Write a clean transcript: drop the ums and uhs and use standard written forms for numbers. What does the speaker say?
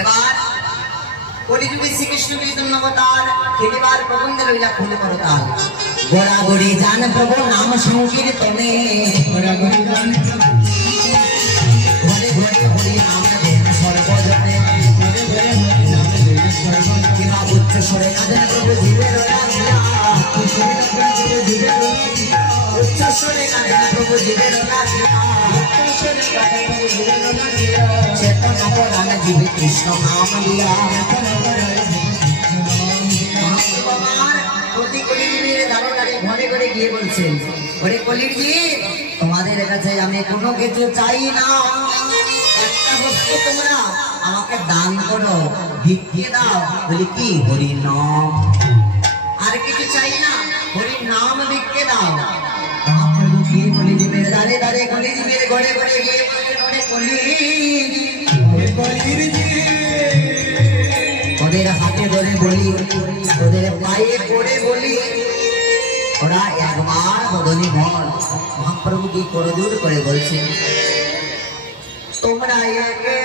এবার কলিযুগে শ্রীকৃষ্ণ চৈতন্য অবতার খেলিবার প্রবন্ধে রইলা খুলে পড়ো তাল গোড়াগড়ি জান প্রভু নাম সংকীর্তনে গোড়াগড়ি জান ঘরে ঘরে হরি নাম দেন সর্বজনে ঘরে ঘরে হরি নাম দেন সর্বজনে কিবা উচ্চ স্বরে কাঁদেন প্রভু জীবের রাখিয়া উচ্চ স্বরে কাঁদেন প্রভু জীবের রাখিয়া চেতনা পরাণে জীবে কৃষ্ণ নাম লিয়া প্রতি কলির দাঁড়ে দাঁড়িয়ে ঘরে ঘরে গিয়ে বলছেন ওরে কলির জি তোমাদের কাছে আমি কোনো কিছু চাই না একটা বস্তু তোমরা আমাকে দান করো ভিক্ষে দাও বলি কি হরি নাম আর কিছু চাই না হরি নাম ভিক্ষে দাও মহাপ্রভু কি কলিযুগের দাঁড়ে দাঁড়িয়ে কলিযুগের ঘরে ঘরে গিয়ে বলছেন ওরে কলির জি ওদের হাতে ধরে বলি ওদের পায়ে পড়ে বলি ওরা একবার বদনি বল মহাপ্রভু কি করে দূর করে বলছেন তোমরা একে